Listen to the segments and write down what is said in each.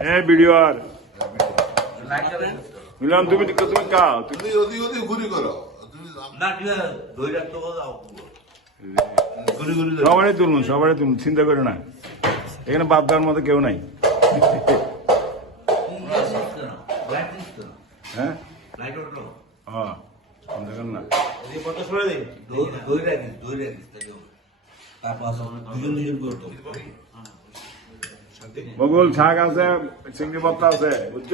Video আর মিলন তুমি কাও তুমি ওদি ওদি ঘুরি করো তুমি না ঠিক আছে দই রাখতে যাও ঘুরি ঘুরি সবারই তুলুন চিন্তা করে না এখানে বাদ দেওয়ার মতো কেউ নাই হ্যাঁ হ্যাঁ দেখেন না দই রাখিস তারপর দুজন দুজন করতো বগুল শাক আছে চিংড়ি ভর্তা আছে বুঝছ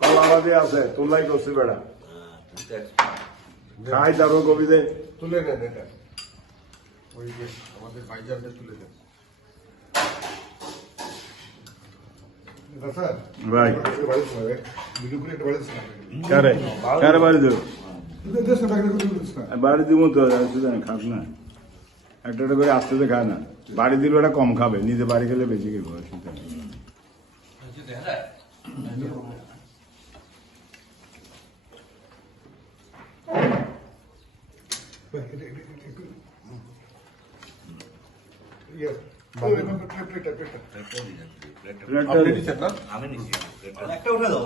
কলা ভাজি আছে তোলাই করছি বেড়া খাই যাবো কবি দে তুলে নেন এটা ওই যে আমাদের ভাইজানদের তুলে দেন স্যার ভাই বাড়ি শোনাবে ভিডিও করে একটা বাড়ি শোনাবে কারে বাড়ি দেবো দেশ না টাকা করে দিস না বাড়ি দিব তো খাস না একটা একটা করে আস্তে আস্তে খায় না বাড়ি দিলে ওটা কম খাবে নিজে বাড়ি গেলে বেশি খেয়ে অসুবিধা নেই। আমি নিচ্ছি একটা উঠে দাও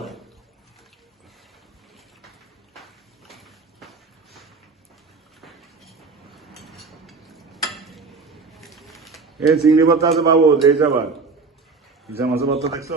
চিংড়ি ভর্তা আছে বাবু এই যাবার মাছের ভর্তা দেখছো